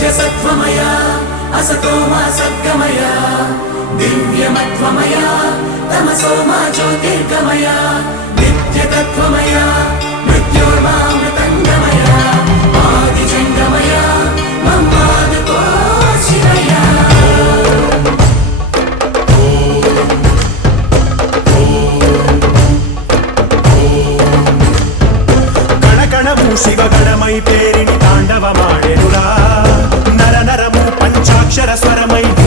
सत्त्वमय असतो मा सद्गमय दिव्यमत्वमय तमसो मा ज्योतिर्गमय नित्यतत्त्वमय मृत्योर्मामृतङ्गमय आदिजङ्गमय मम्मादको शिवय गणगणमु शिवगणमयि पेरिणि ताण्डवमाडेनुरा नर नरमु पञ्चाक्षर स्वरमयि